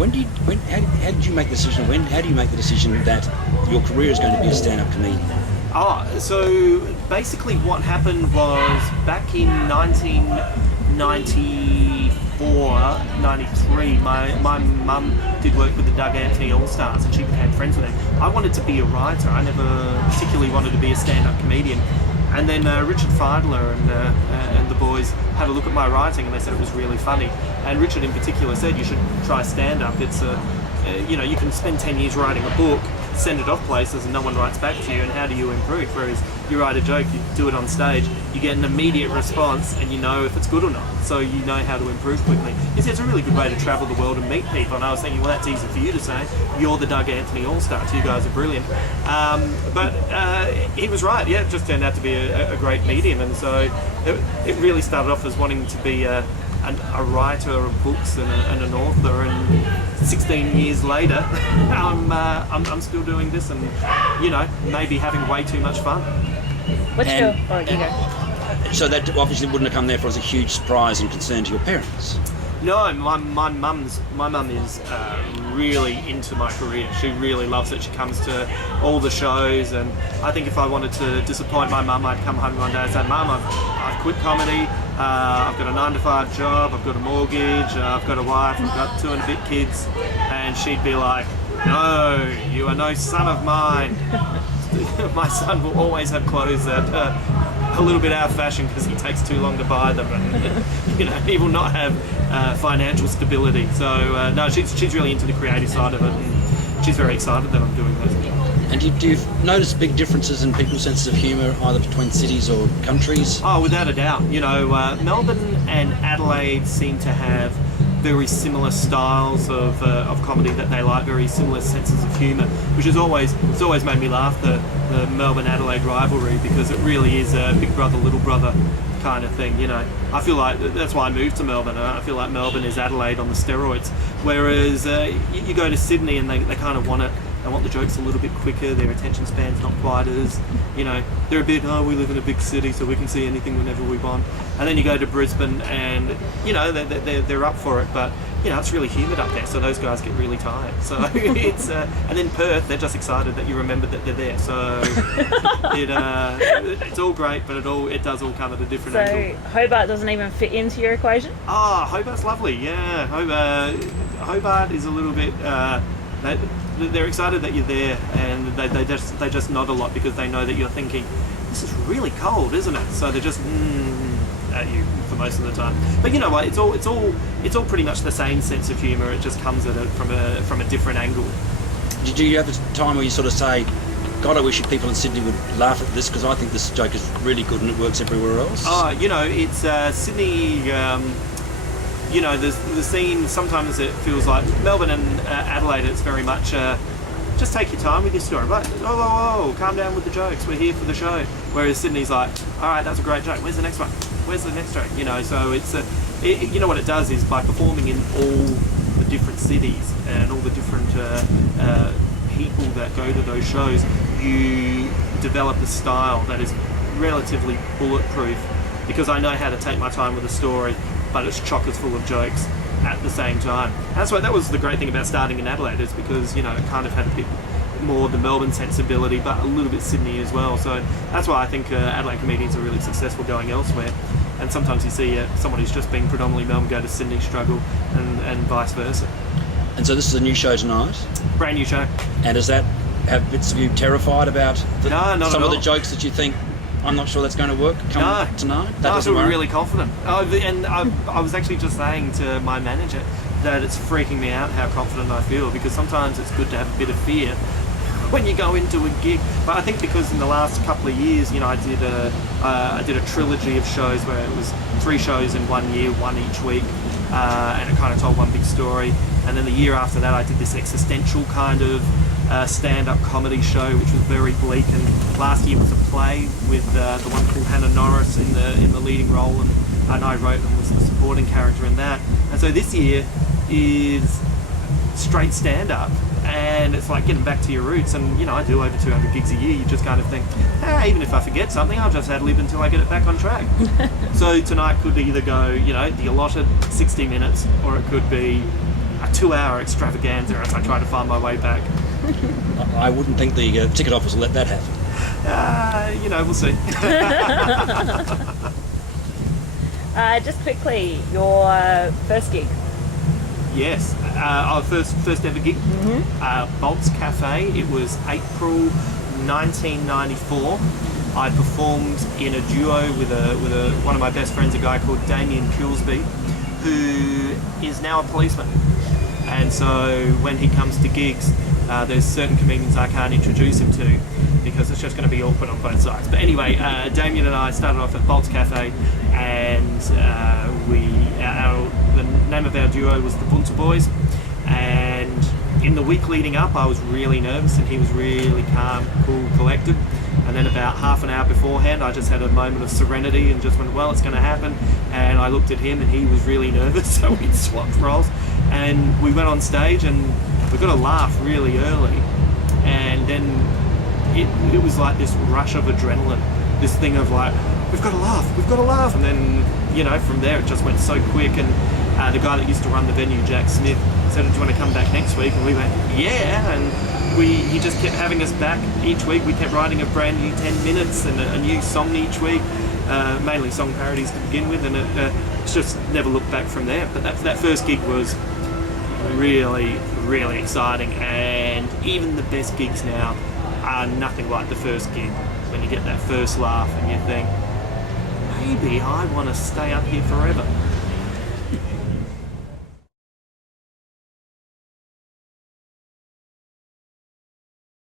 How did you make the decision? How do you make the decision that your career is going to be a stand-up comedian? So basically what happened was back in 1994, 93, my mum did work with the Doug Anthony All-Stars and she became friends with them. I wanted to be a writer. I never particularly wanted to be a stand-up comedian. And then Richard Feidler and the boys had a look at my writing and they said it was really funny. And Richard in particular said you should try stand-up. It's you can spend 10 years writing a book, send it off places and no one writes back to you, and how do you improve? Whereas you write a joke, you do it on stage, you get an immediate response and you know if it's good or not, so you know how to improve quickly. He said it's a really good way to travel the world and meet people, and I was thinking, well, that's easy for you to say, you're the Doug Anthony All-Stars, you guys are brilliant. But he was right, yeah, it just turned out to be a great medium, and so it really started off as wanting to be a writer of books and an author, and 16 years later I'm still doing this and maybe having way too much fun. You go. So that obviously wouldn't have come there for as a huge surprise and concern to your parents. No, my mum is really into my career. She really loves it. She comes to all the shows, and I think if I wanted to disappoint my mum, I'd come home one day and say, Mum, I've quit comedy, I've got a 9-to-5 job, I've got a mortgage, I've got a wife, I've got 2 and a bit kids, and she'd be like, no, you are no son of mine. My son will always have clothes that are a little bit out of fashion because he takes too long to buy them, and he will not have financial stability. So no, she's really into the creative side of it, and she's very excited that I'm doing those things. And do you notice big differences in people's senses of humour, either between cities or countries? Oh, without a doubt. Melbourne and Adelaide seem to have very similar styles of comedy that they like, very similar senses of humour, which it's always made me laugh, the Melbourne-Adelaide rivalry, because it really is a big brother, little brother kind of thing. I feel like that's why I moved to Melbourne. I feel like Melbourne is Adelaide on the steroids, whereas you go to Sydney and they kind of want it. They want the jokes a little bit quicker, their attention span's not quite as, they're a bit, we live in a big city so we can see anything whenever we want. And then you go to Brisbane and, they're up for it, but, it's really humid up there, so those guys get really tired. So it's, and then Perth, they're just excited that you remembered that they're there. So it's all great, but it does all come at a different angle. So Hobart doesn't even fit into your equation? Hobart's lovely, yeah. Hobart is a little bit, they're excited that you're there, and they just nod a lot because they know that you're thinking, this is really cold, isn't it? So they're just at you for most of the time. But you know what? It's all pretty much the same sense of humour. It just comes at it from a different angle. Did you have a time where you sort of say, God, I wish people in Sydney would laugh at this because I think this joke is really good and it works everywhere else? It's Sydney. There's the scene, sometimes it feels like Melbourne and Adelaide, it's very much just take your time with your story, but calm down with the jokes, we're here for the show. Whereas Sydney's like, alright, that's a great joke, where's the next one? Where's the next joke? So it's what it does is, by performing in all the different cities and all the different people that go to those shows, you develop a style that is relatively bulletproof, because I know how to take my time with a story, but it's chockers full of jokes at the same time. That's why that was the great thing about starting in Adelaide, is because it kind of had a bit more the Melbourne sensibility, but a little bit Sydney as well. So that's why I think Adelaide comedians are really successful going elsewhere. And sometimes you see someone who's just been predominantly Melbourne go to Sydney struggle, and vice versa. And so this is a new show tonight? Brand new show. And does that have bits of you terrified about some of the jokes that you think, I'm not sure that's going to work tonight? I feel really confident. And I was actually just saying to my manager that it's freaking me out how confident I feel, because sometimes it's good to have a bit of fear when you go into a gig. But I think because in the last couple of years, I did a trilogy of shows where it was 3 shows in 1 year, 1 each week, and it kind of told one big story. And then the year after that, I did this existential kind of stand-up comedy show, which was very bleak. And last year was a play with the wonderful Hannah Norris in the leading role, and I wrote and was the supporting character in that. And so this year is straight stand-up, and it's like getting back to your roots. And I do over 200 gigs a year. You just kind of think, even if I forget something, I'll just ad-lib until I get it back on track. So tonight could either go, the allotted 60 minutes, or it could be a 2-hour extravaganza as I try to find my way back. I wouldn't think the ticket office will let that happen. We'll see. Just quickly, your first gig. Yes, our first ever gig, Bolt's Cafe. It was April 1994. I performed in a duo with one of my best friends, a guy called Damien Kilsby, who is now a policeman. And so when he comes to gigs, there's certain comedians I can't introduce him to because it's just going to be awkward on both sides. But anyway, Damien and I started off at Bolt's Cafe, and the name of our duo was the Bunter Boys. And in the week leading up, I was really nervous, and he was really calm, cool, collected. And then about half an hour beforehand, I just had a moment of serenity and just went, well, it's going to happen. And I looked at him, and he was really nervous, so we swapped roles. And we went on stage, and we got a laugh really early. And then it was like this rush of adrenaline, this thing of like, we've got to laugh. And then, from there, it just went so quick. And the guy that used to run the venue, Jack Smith, said, do you want to come back next week? And we went, yeah. And he just kept having us back each week. We kept writing a brand new 10 minutes and a new song each week, mainly song parodies to begin with, and it's just never looked back from there. But that first gig was really, really exciting, and even the best gigs now are nothing like the first gig, when you get that first laugh and you think, maybe I want to stay up here forever.